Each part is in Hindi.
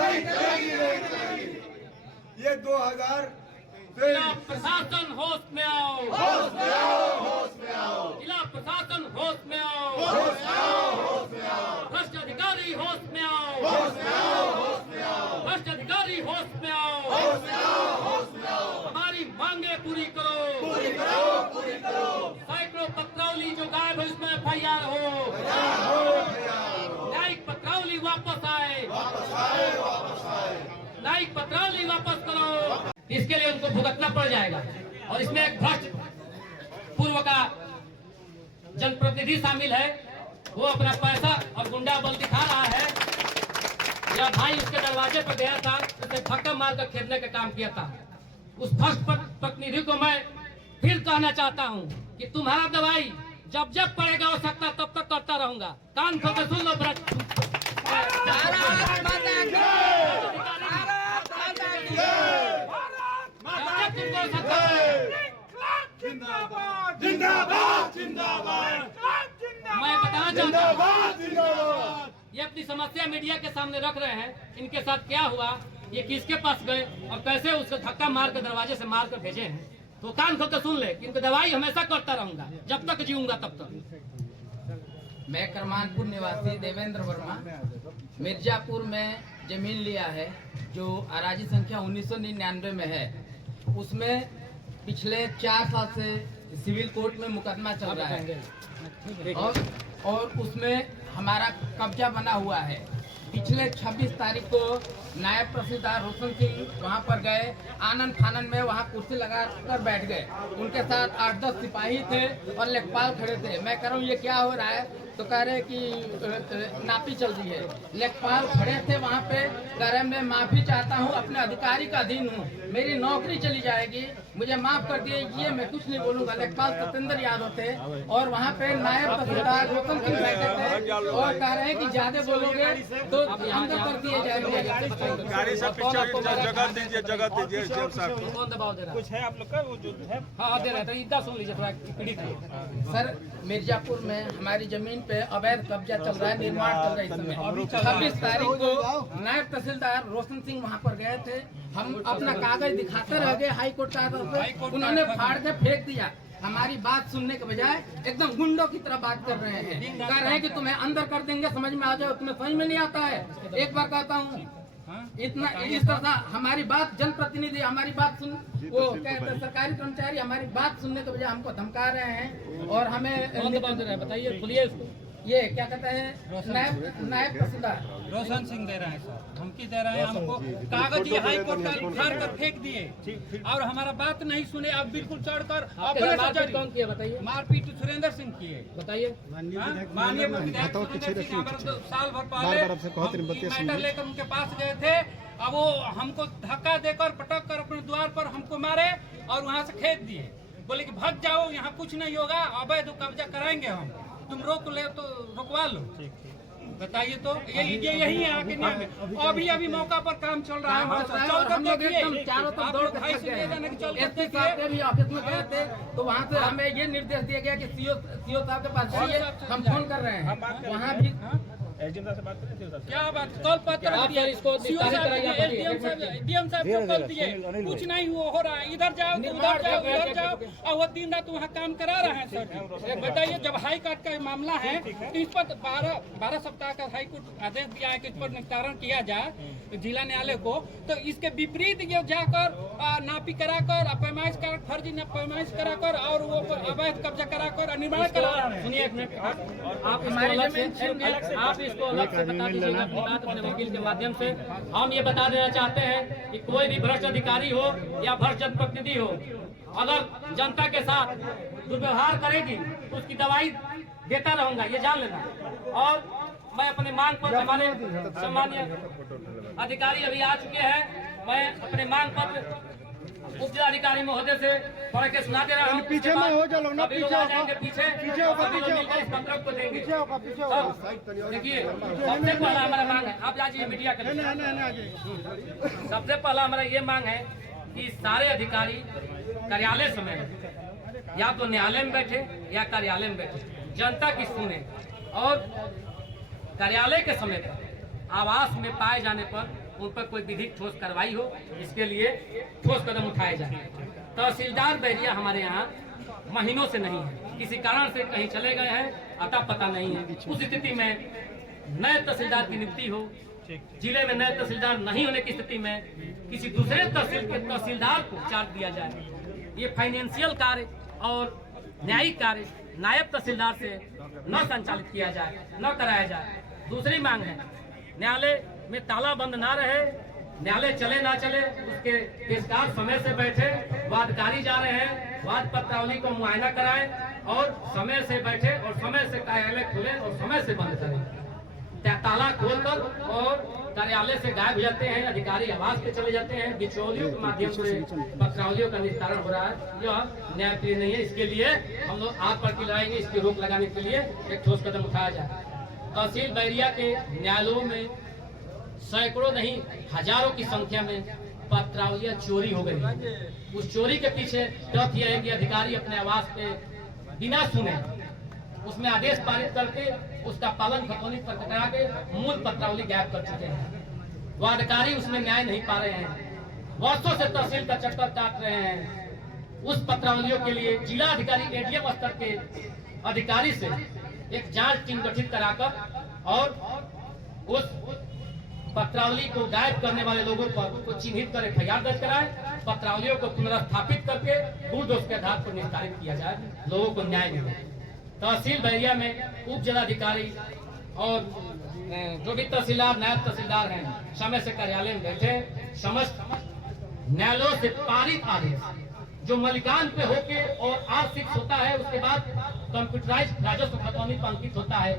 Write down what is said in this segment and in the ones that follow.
नहीं चलेगी, नहीं चलेगी। ये 2000 जिला प्रशासन होश में आओ, होश में आओ, होश में आओ। जिला प्रशासन होश में आओ, होश में आओ, होश में आओ। भ्रष्ट अधिकारी होश में आओ, होश में आओ, होश में आओ। भ्रष्ट अधिकारी होश में आओ, होश में आओ, होश में आओ। हमारी मांगे पूरी करो, पूरी करो, पूरी करो। सैकड़ों पत्रावली जो गायब है उसमें FIR हो, न्यायिक पत्रावली वापस आए, वापस आए, वापस आए। न्यायिक पत्रावली वापस करो। इसके लिए उनको भुगतना पड़ जाएगा। और इसमें एक भ्रष्ट पूर्व का जनप्रतिनिधि शामिल है, वो अपना पैसा और गुंडा बल दिखा रहा है। या भाई उसके दरवाजे पर गया था, उसे धक्का मारकर खेदने का काम किया था। उस भ्रष्ट प्रतिनिधि को मैं फिर कहना चाहता हूँ कि तुम्हारा दवाई जब जब पड़ेगा आवश्यकता तब तक करता रहूंगा। कान खोल के सुन लो भ्रष्ट। जिंदाबाद, जिंदाबाद, जिंदाबाद। मैं बताना चाहता हूँ, जिंदाबाद, जिंदाबाद। ये अपनी समस्या मीडिया के सामने रख रहे हैं। इनके साथ क्या हुआ, ये किसके पास गए और कैसे उसको धक्का मार कर दरवाजे से मार कर भेजे हैं, तो कान खोल कर सुन ले कि इनकी दवाई हमेशा करता रहूंगा जब तक जीऊंगा तब तक। मैं करमानपुर निवासी देवेंद्र वर्मा मिर्जापुर में जमीन लिया है जो अराजी संख्या 1999 में है। उसमें पिछले 4 साल से सिविल कोर्ट में मुकदमा चल रहा है और उसमें हमारा कब्जा बना हुआ है। पिछले 26 तारीख को नायब तहसीलदार रोशन सिंह वहाँ पर गए, आनंद फानन में वहाँ कुर्सी लगा कर बैठ गए। उनके साथ 8-10 सिपाही थे और लेखपाल खड़े थे। मैं कह रहा हूँ ये क्या हो रहा है, तो कह रहे कि नापी चल रही है। लेखपाल खड़े थे वहाँ पे, कह रहे मैं माफी चाहता हूँ, अपने अधिकारी का अधीन हूँ, मेरी नौकरी चली जाएगी, मुझे माफ कर दिए। ये मैं कुछ नहीं बोलूंगा। लेखपाल सत्येंद्र यादव थे और वहाँ पे नायब तहसीलदार रोशन सिंह बैठे थे और कह रहे हैं कि ज्यादा बोलोगे तो अंदर कर दिए जाएंगे। जगह दीजिए, जगह दीजिए। कौन दबाव दे रहा है? कुछ है आप लोग का वो जो है? हाँ दे रहा है, तो इतना सुन लीजिए थोड़ा पीड़ित है। सर, मिर्जापुर में हमारी जमीन पे अवैध कब्जा चल रहा है, निर्माण चल रहा है। इस समय 26 तारीख को नायब तहसीलदार रोशन सिंह वहाँ पर गए थे। हम अपना कागज दिखाते रह गए हाई कोर्ट का, उन्होंने फाड़ के फेंक दिया। हमारी बात सुनने के बजाय एकदम गुंडों की तरह बात कर रहे हैं। कह रहे हैं कि तुम्हें अंदर कर देंगे, समझ में आ जाओ। तुम्हें समझ में नहीं आता है। एक बार कहता हूँ, इतना इस तरह हमारी बात, जनप्रतिनिधि हमारी बात सुन, वो कहते हैं सरकारी कर्मचारी हमारी बात सुनने के बजाय हमको धमका रहे हैं और हमें कौन दबाव दे रहा है बताइए, बोलिए इसको। ये क्या कहते हैं, नायब तहसीलदार रोशन सिंह दे रहे हैं सर, धमकी दे रहे हैं हमको। कागज ये हाई कोर्ट का उखाड़ कर फेंक दिए और हमारा बात नहीं सुने। अब बिल्कुल चढ़कर मारपीट कौन किया बताइए? मारपीट सुरेंद्र सिंह किए। बताइए। माननीय विधायक सुरेंद्र सिंह अगर साल भर पहले मैटर लेकर उनके पास गए थे। अब वो हमको धक्का देकर पटक कर अपने द्वार पर हमको मारे और वहाँ से खेद दिए। बोले कि भाग जाओ, यहाँ कुछ नहीं होगा, अवैध कब्जा कराएंगे हम, तुम रोक ले तो रोकवा लो। बताइए तो यही है आगे न्याय में। अभी मौका पर काम चल रहा है। हम लोग एकदम चारों तरफ दौड़ के थक गए। एसपी साहब के भी ऑफिस में गए थे तो वहाँ से हमें ये निर्देश दिया गया कि सीओ साहब के पास जाइए, हम फोन कर रहे हैं। वहाँ भी एसडीएम से बात करें? क्या बात, कल पत्र दिया, डीएम साहब को कल दिए, कुछ नहीं हो रहा है। इधर जाओ तो उधर जाओ, इधर जाओ, और वो दिन रात वहाँ काम करा रहे हैं सर। बताइए, जब हाई कोर्ट का मामला है तो इस पर 12 सप्ताह का हाई कोर्ट आदेश दिया है कि इस पर निस्तारण किया जाए जिला न्यायालय को, तो इसके विपरीत ये जाकर नापी कराकर, पैमाइश कर, फर्जी पैमाइश कराकर और वो अवैध कब्जा कराकर निर्माण करा रहे हैं। सुनिए एक मिनट, आप हमारी जमीन, आप इसको अलग से बता दीजिएगा अपनी बात अपने वकील के माध्यम से। हम ये बता देना चाहते हैं कि कोई भी भ्रष्ट अधिकारी हो या भ्रष्ट जनप्रतिनिधि हो, अगर जनता के साथ दुर्व्यवहार करेगी तो उसकी दवाई देता रहूंगा, ये जान लेना। और मैं अपनी मांग पर, हमारे सम्मानीय अधिकारी अभी आ चुके हैं, मैं अपने मांग पत्र उप जिलाधिकारी महोदय से पढ़ के सुना दे रहा हूँ। पीछे में हो जाओ ना, पीछे आ जाएंगे, पीछे पीछे इस पत्र को देंगे। देखिए, सबसे पहला हमारा मांग है, आप जाइए मीडिया के लिए। सबसे पहला हमारा ये मांग है कि सारे अधिकारी कार्यालय समय या तो न्यायालय में बैठे या कार्यालय में बैठे, जनता की सुने और कार्यालय के समय पर आवास में पाए जाने पर उन पर कोई विधिक ठोस कार्रवाई हो, इसके लिए ठोस कदम उठाए जाए। तहसीलदार बैरिया हमारे यहाँ महीनों से नहीं है, किसी कारण से कहीं चले गए हैं, अता पता नहीं है। उस स्थिति में नए तहसीलदार की नियुक्ति हो, जिले में नए तहसीलदार नहीं होने की स्थिति में किसी दूसरे तहसील के तहसीलदार को चार्ज दिया जाए। ये फाइनेंशियल कार्य और न्यायिक कार्य नायब तहसीलदार से न संचालित किया जाए, न कराया जाए। दूसरी मांग है, न्यायालय में ताला बंद ना रहे, न्यायालय चले ना चले, उसके केसकार समय से बैठे, वादकारी जा रहे हैं, वाद पत्रावली को मुआयना कराएं और समय से बैठे और समय से कार्यालय खुले और समय से बंद करें। ताला खोलकर और कार्यालय से गायब हो जाते हैं, अधिकारी आवास पे चले जाते हैं, बिचौलियों के माध्यम से पत्रावलियों का निस्तारण हो रहा है, यह न्यायप्रिय नहीं है। इसके लिए हम लोग आग पर की लड़ाएंगे, इसकी रोक लगाने के लिए एक ठोस कदम उठाया जाए। तहसील बैरिया के न्यायालयों में सैकड़ों नहीं हजारों की संख्या में पत्रावलियां चोरी हो गई। उस चोरी के पीछे तथ्य यह है कि अधिकारी अपने आवास पे बिना सुने उसमें आदेश पारित करके उसका पालन खतौनी पर करा के मूल पत्रावली गायब कर चुके हैं। वो अधिकारी उसमें न्याय नहीं पा रहे हैं, वर्षों से तहसील का चक्कर काट रहे हैं। उस पत्रावलियों के लिए जिला अधिकारी एडीएम स्तर के अधिकारी से एक जांच टीम गठित कराकर और उस पत्रावली को गायब करने वाले लोगों पर को चिन्हित कर एफआईआर दर्ज कराए, पत्रावलियों को पुनर्स्थापित करके बुलडोज के आधार पर निस्तारित किया जाए, लोगों को न्याय मिले। तहसील बैरिया में उप जिलाधिकारी और जो भी तहसीलदार नायब तहसीलदार हैं समय से कार्यालय में बैठे, समस्त न्यायालयों से पारित आदेश जो मलिकान पे होके और R6 होता है, उसके बाद कंप्यूटराइज्ड राजस्व खतौनी पर अंकित होता है।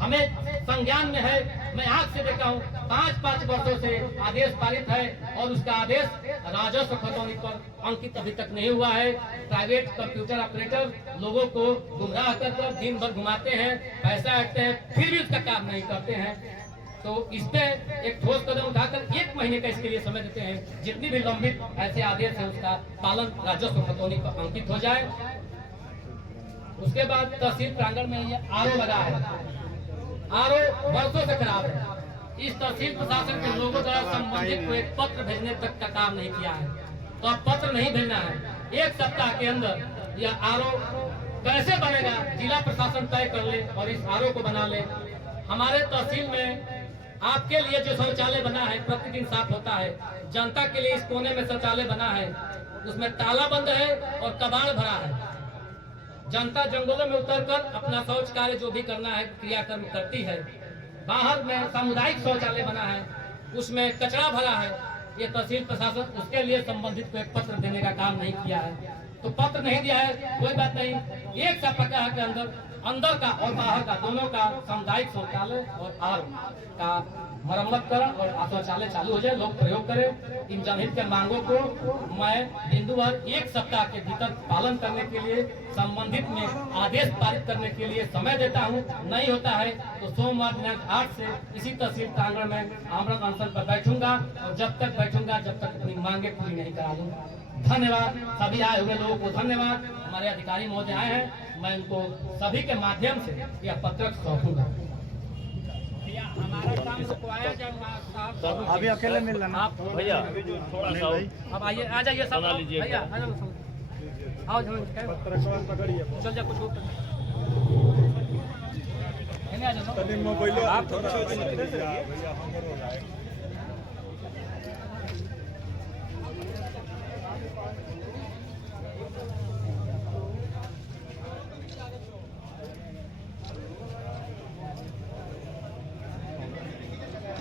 हमें संज्ञान में है, मैं आंख से देखा हूँ, 5-5 वर्षों से आदेश पारित है और उसका आदेश राजस्व खतौनी पर अंकित अभी तक नहीं हुआ है। प्राइवेट कंप्यूटर ऑपरेटर लोगों को गुमराह कर दिन भर घुमाते हैं, पैसा हटते हैं, फिर भी उसका काम नहीं करते हैं। तो इस पे एक ठोस कदम उठाकर 1 महीने का इसके लिए समय देते हैं, जितनी भी लंबित ऐसे आदेश है उसका पालन राजस्व खतौनी पर अंकित हो जाए। उसके बाद तहसील प्रांगण में ये आरओ लगा है, आरओ वर्षों से खराब है। इस तहसील प्रशासन के लोगों द्वारा संबंधित को एक पत्र भेजने तक का काम नहीं किया है, तो अब पत्र नहीं भेजना है। 1 सप्ताह के अंदर यह आरओ कैसे बनेगा जिला प्रशासन तय कर ले और इस आरओ को बना ले। हमारे तहसील में आपके लिए जो शौचालय बना है प्रतिदिन साफ होता है, जनता के लिए इस कोने में शौचालय बना है, उसमें ताला बंद है और कबाड़ भरा है। जनता जंगलों में उतरकर अपना शौच कार्य जो भी करना है क्रियाकर्म करती है। बाहर में सामुदायिक शौचालय बना है, उसमें कचरा भरा है। ये तहसील प्रशासन उसके लिए संबंधित को एक पत्र देने का काम नहीं किया है, तो पत्र नहीं दिया है कोई बात नहीं। 1 सप्ताह के अंदर का और बाहर का दोनों का सामुदायिक शौचालय और आर का मरम्मत करण और शौचालय चालू हो जाए, लोग प्रयोग करें। इन जनहित के मांगों को मैं बिंदुवार 1 सप्ताह के भीतर पालन करने के लिए संबंधित में आदेश पारित करने के लिए समय देता हूं। नहीं होता है तो सोमवार दिनांक 8 से इसी तहसील प्रांगण में आमरण अनशन पर बैठूंगा और जब तक बैठूंगा जब तक अपनी मांगे पूरी नहीं करा दूंगा। धन्यवाद सभी आए हुए लोगों को, धन्यवाद। हमारे अधिकारी महोदय आए हैं, मैं उनको सभी के माध्यम से यह पत्रक सौंपूंगा। हमारा काम रुकवाया जाए, अभी अकेले मिल रहा आप भैया, थोड़ा सा अब आइए, आ जाइए सब बना लीजिए। भैया, आ जाओ, आओ चल जा, कुछ आप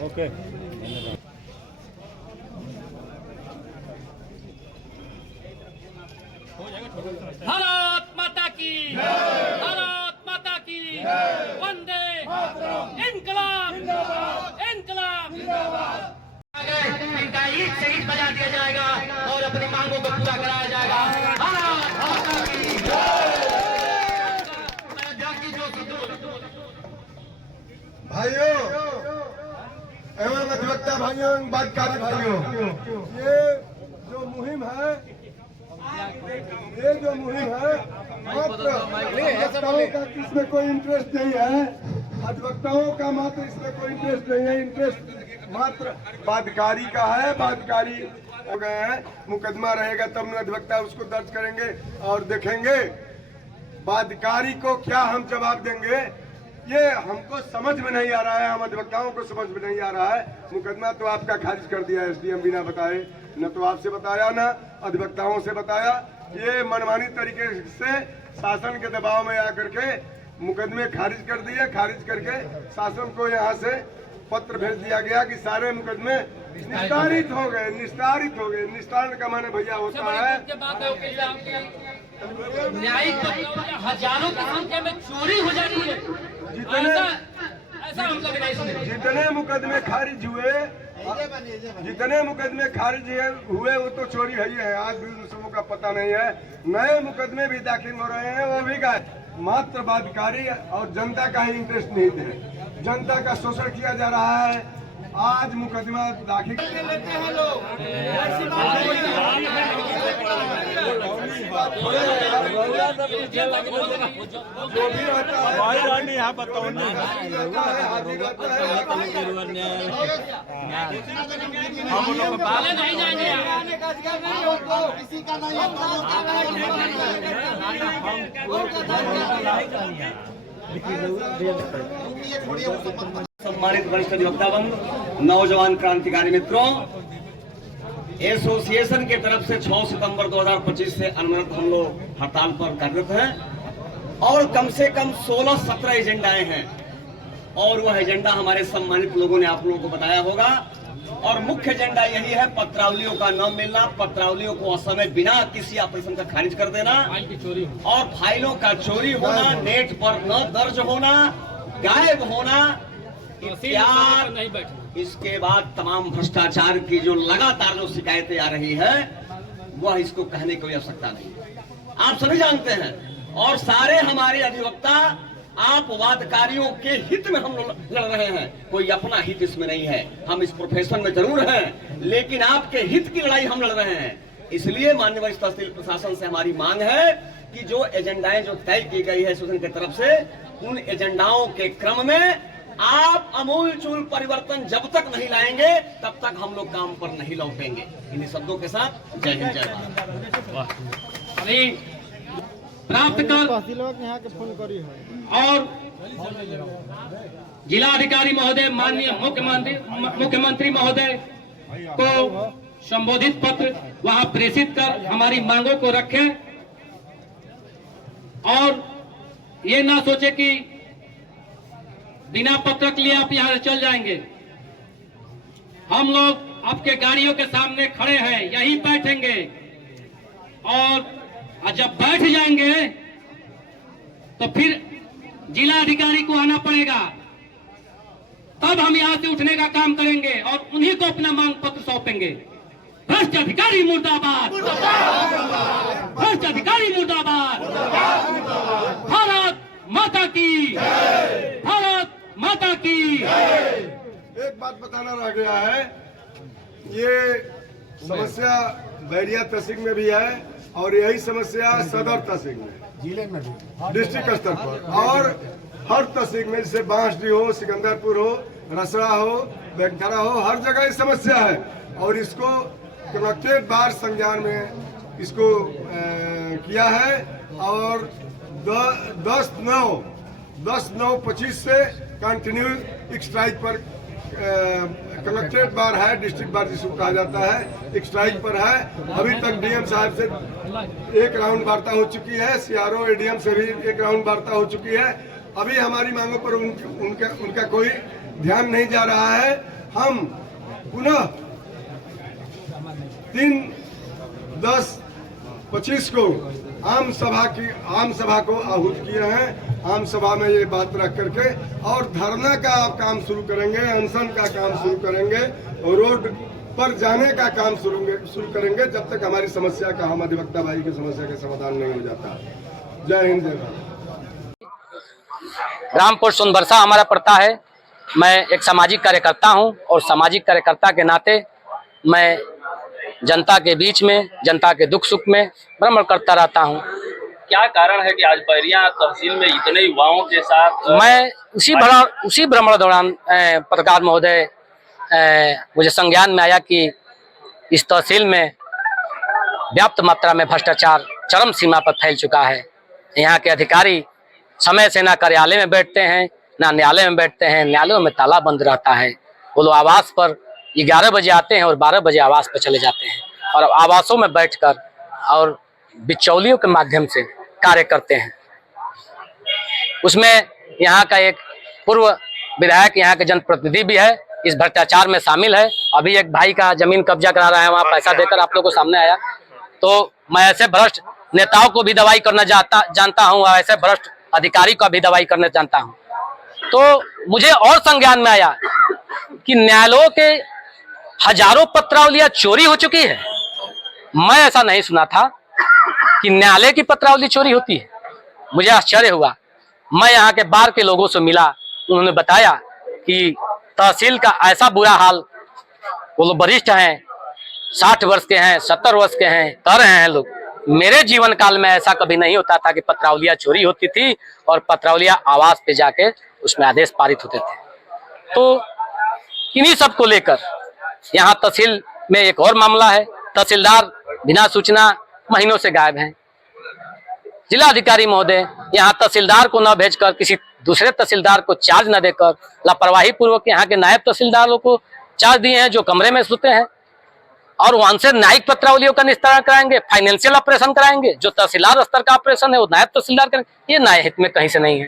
ओके। भारत माता की, भारत माता की, वंदे इनकलाब, इनकलाब। इनका ईद शहीद बजा दिया जाएगा और अपनी मांगों को पूरा कराया जाएगा। भारत माता की भाइयों एवं अधिवक्ता भाइयों, बातकारी भाइयों, ये जो मुहिम है मात्र अधिवक्ताओं का इसमें कोई इंटरेस्ट नहीं है, अधिवक्ताओं का मात्र इसमें कोई इंटरेस्ट नहीं है। इंटरेस्ट मात्र बाध्यकारी का है, बाध्यकारी हो गए हैं। मुकदमा रहेगा तब न अधिवक्ता उसको दर्ज करेंगे और देखेंगे बाध्यकारी को क्या हम जवाब देंगे, ये हमको समझ में नहीं आ रहा है, हम अधिवक्ताओं को समझ में नहीं आ रहा है। मुकदमा तो आपका खारिज कर दिया एसडीएम बिना बताए, न तो आपसे बताया न अधिवक्ताओं से बताया। ये मनमानी तरीके से शासन के दबाव में आकर के मुकदमे खारिज कर दिए। खारिज करके शासन को यहाँ से पत्र भेज दिया गया कि सारे मुकदमे निस्तारित हो गए, निस्तारित हो गए। निस्तारण का माने भैया होता है न्यायिक हजारों की संख्या में चोरी हो जाती है। ऐसा हम लोग नहीं सुने। जितने मुकदमे खारिज हुए, जितने मुकदमे खारिज हुए वो तो चोरी है ही है, आज भी उन सबों का पता नहीं है। नए मुकदमे भी दाखिल हो रहे हैं, वो भी गायब। मात्र बाध्यकारी और जनता का ही इंटरेस्ट नहीं है, जनता का शोषण किया जा रहा है। आज मुकदमा दाखिल लेते हैं लोग, जो भी रहता है यहाँ बताओ नहीं जाएंगे किसी का नहीं सम्मानित वरिष्ठ अधिवक्तागण, नौजवान क्रांतिकारी मित्रों, एसोसिएशन के तरफ से 6 सितंबर 2025 से अनवरत हम लोग हड़ताल पर कार्यरत हैं और कम से कम 16-17 एजेंडाएं हैं और वह एजेंडा हमारे सम्मानित लोगों ने आप लोगों को बताया होगा। और मुख्य एजेंडा यही है पत्रावलियों का न मिलना, पत्रावलियों को असमय बिना किसी ऑपरेशन का खारिज कर देना और फाइलों का चोरी होना, नेट पर न दर्ज होना, गायब होना इत्यादि। इसके बाद तमाम भ्रष्टाचार की जो लगातार जो शिकायतें आ रही है वह इसको कहने की कोई आवश्यकता नहीं, आप सभी जानते हैं। और सारे हमारे अधिवक्ता आप वादकारियों के हित में हम लड़ रहे हैं, कोई अपना हित इसमें नहीं है। हम इस प्रोफेशन में जरूर हैं लेकिन आपके हित की लड़ाई हम लड़ रहे हैं। इसलिए माननीय वरिष्ठ तहसील प्रशासन से हमारी मांग है कि जो एजेंडाएं जो तय की गई है एसोसिएशन की तरफ से, उन एजेंडाओं के क्रम में आप अमूल चूल परिवर्तन जब तक नहीं लाएंगे तब तक हम लोग काम पर नहीं लौटेंगे। इन्हीं शब्दों के साथ जय हिंद, जय भारत। प्राप्त कर और जिलाधिकारी महोदय, माननीय मुख्यमंत्री महोदय को संबोधित पत्र वहां प्रेषित कर हमारी मांगों को रखें और ये ना सोचे कि बिना पत्र के लिए आप यहां चल जाएंगे। हम लोग आपके गाड़ियों के सामने खड़े हैं, यहीं बैठेंगे और जब बैठ जाएंगे तो फिर जिला अधिकारी को आना पड़ेगा, तब हम यहां से उठने का काम करेंगे और उन्हीं को अपना मांग पत्र सौंपेंगे। भ्रष्ट अधिकारी मुर्दाबाद, भ्रष्ट अधिकारी मुर्दाबाद, भारत माता की, भारत माता की। एक बात बताना रह गया है, ये समस्या बैरिया तहसील में भी है और यही समस्या सदर तहसील में, जिले में भी, डिस्ट्रिक्ट स्तर पर और हर तहसील में, जैसे बांसडी हो, सिकंदरपुर हो, रसड़ा हो, बेगथरा हो, हर जगह ये समस्या है। और इसको कलेक्ट्रेट बार संज्ञान में इसको किया है और 10/9/25 से कंटिन्यू स्ट्राइक पर कलेक्ट्रेट बार है, डिस्ट्रिक्ट बार जिसको कहा जाता है, स्ट्राइक पर है। अभी तक डीएम साहब से एक राउंड वार्ता हो चुकी है, सीआरओ एडीएम से भी एक राउंड वार्ता हो चुकी है। अभी हमारी मांगों पर उनका कोई ध्यान नहीं जा रहा है। हम पुनः 3/10/25 को आम सभा को आहूत किए हैं। आम सभा में ये बात रख करके और धरना का काम शुरू करेंगे, अनशन का काम शुरू करेंगे, रोड पर जाने का काम शुरू करेंगे जब तक हमारी समस्या का, हम अधिवक्ता भाई की समस्या का समाधान नहीं हो जाता। जय हिंद, जय भारत। रामपुर सोनबरसा हमारा पड़ता है। मैं एक सामाजिक कार्यकर्ता हूं और सामाजिक कार्यकर्ता के नाते मैं जनता के बीच में, जनता के दुख सुख में भ्रमण करता रहता हूं। क्या कारण है कि आज बैरिया तहसील में इतने युवाओं के साथ मैं उसी भ्रमण दौरान पत्रकार महोदय मुझे संज्ञान में आया कि इस तहसील में व्याप्त मात्रा में भ्रष्टाचार चरम सीमा पर फैल चुका है। यहाँ के अधिकारी समय से ना कार्यालय में बैठते हैं ना न्यायालय में बैठते हैं, न्यायालयों में ताला बंद रहता है। वो लोग आवास पर 11 बजे आते हैं और 12 बजे आवास पर चले जाते हैं और आवासों में बैठकर और बिचौलियों के माध्यम से कार्य करते हैं। उसमें यहाँ का एक पूर्व विधायक, यहाँ के जनप्रतिनिधि भी है, इस भ्रष्टाचार में शामिल है। अभी एक भाई का जमीन कब्जा करा रहा है, वहाँ पैसा देकर आप लोगों को सामने आया। तो मैं ऐसे भ्रष्ट नेताओं को भी दवाई करना जानता हूँ और ऐसे भ्रष्ट अधिकारी का भी दवाई करना जानता हूँ। तो मुझे और संज्ञान में आया कि न्यायालयों के हजारों पत्रावलियां चोरी हो चुकी है। मैं ऐसा नहीं सुना था कि न्यायालय की पत्रावली चोरी होती है। मुझे आश्चर्य हुआ। मैं यहाँ के बार के लोगों से मिला, उन्होंने बताया कि तहसील का ऐसा बुरा हाल, वो लोग वरिष्ठ हैं, 60 वर्ष के हैं, 70 वर्ष के हैं, कह रहे हैं लोग। मेरे जीवन काल में ऐसा कभी नहीं होता था कि पत्रावलियां चोरी होती थी और पत्रावलियां आवास पे जाके उसमें आदेश पारित होते थे। तो इन्हीं सब को लेकर यहाँ तहसील में एक और मामला है। तहसीलदार बिना सूचना महीनों से गायब हैं। जिलाधिकारी महोदय यहाँ तहसीलदार को न भेजकर किसी दूसरे तहसीलदार को चार्ज न देकर लापरवाही पूर्वक यहाँ के नायब तहसीलदारों को चार्ज दिए हैं, जो कमरे में सोते हैं और वहां से न्यायिक पत्रावलियों का निस्तारण कराएंगे, फाइनेंशियल ऑपरेशन कराएंगे। जो तहसीलदार स्तर का ऑपरेशन है वो नायब तहसीलदार करेंगे। ये न्याय हित में कहीं से नहीं है।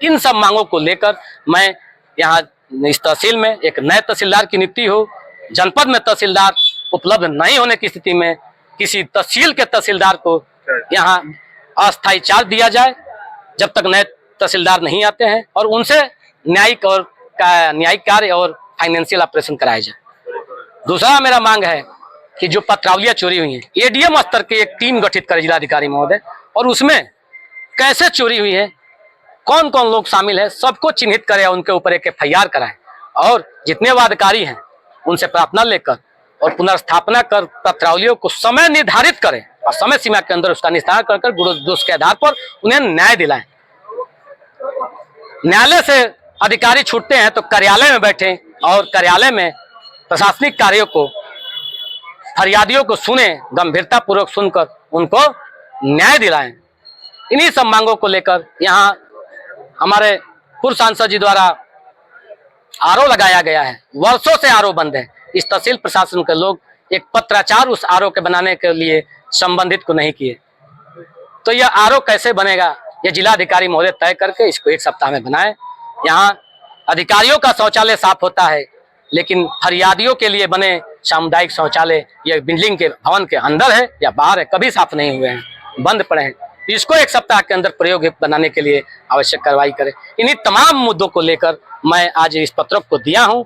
इन सब मांगों को लेकर मैं यहाँ इस तहसील में एक नए तहसीलदार की नियुक्ति हो। जनपद में तहसीलदार उपलब्ध नहीं होने की स्थिति में किसी तहसील के तहसीलदार को यहाँ अस्थायी चार्ज दिया जाए जब तक नए तहसीलदार नहीं आते हैं, और उनसे न्यायिक कार्य और फाइनेंशियल ऑपरेशन कराया जाए। दूसरा मेरा मांग है कि जो पत्रावलियां चोरी हुई हैं, एडीएम स्तर की एक टीम गठित करे जिलाधिकारी महोदय, और उसमें कैसे चोरी हुई है, कौन कौन लोग शामिल है, सबको चिन्हित करे, उनके ऊपर एक FIR कराएं और जितने वादकारी हैं उनसे प्रार्थना लेकर और पुनर्स्थापना कर पत्रावलियों को समय निर्धारित करें और समय सीमा के अंदर उसका निस्तारण कर दोष के आधार पर उन्हें न्याय दिलाएं। न्यायालय से अधिकारी छूटते हैं तो कार्यालय में बैठे और कार्यालय में प्रशासनिक कार्यों को, फरियादियों को सुने, गंभीरता पूर्वक सुनकर उनको न्याय दिलाएं। इन्हीं सब मांगों को लेकर यहाँ हमारे पूर्व सांसद जी द्वारा आरओ लगाया गया है। वर्षों से आरओ बंद है। इस तहसील प्रशासन के लोग एक पत्राचार उस आरओ के बनाने के लिए संबंधित को नहीं किए। तो यह आरओ कैसे बनेगा, यह जिलाधिकारी महोदय तय करके इसको 1 सप्ताह में बनाए। यहाँ अधिकारियों का शौचालय साफ होता है, लेकिन फरियादियों के लिए बने सामुदायिक शौचालय यह बिल्डिंग के भवन के अंदर है या बाहर है, कभी साफ नहीं हुए हैं, बंद पड़े हैं। इसको 1 सप्ताह के अंदर प्रयोग बनाने के लिए आवश्यक कार्रवाई करें। इन्हीं तमाम मुद्दों को लेकर मैं आज इस पत्रक को दिया हूं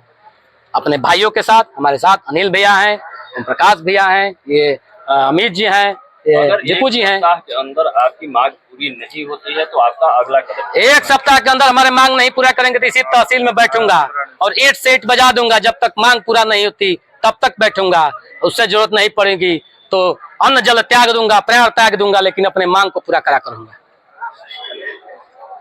अपने भाइयों के साथ। हमारे साथ अनिल भैया हैं, प्रकाश भैया हैं, ये अमित जी हैं, दीपू जी हैं। के अंदर आपकी मांग पूरी नहीं होती है तो आपका अगला कदम? 1 सप्ताह के अंदर हमारे मांग नहीं पूरा करेंगे तो इसी तहसील में बैठूंगा और 8 से 8 बजा दूंगा। जब तक मांग पूरा नहीं होती तब तक बैठूंगा। उससे जरूरत नहीं पड़ेगी तो अन्न जल त्याग दूंगा, प्राण त्याग दूंगा, लेकिन अपने मांग को पूरा करा करूंगा।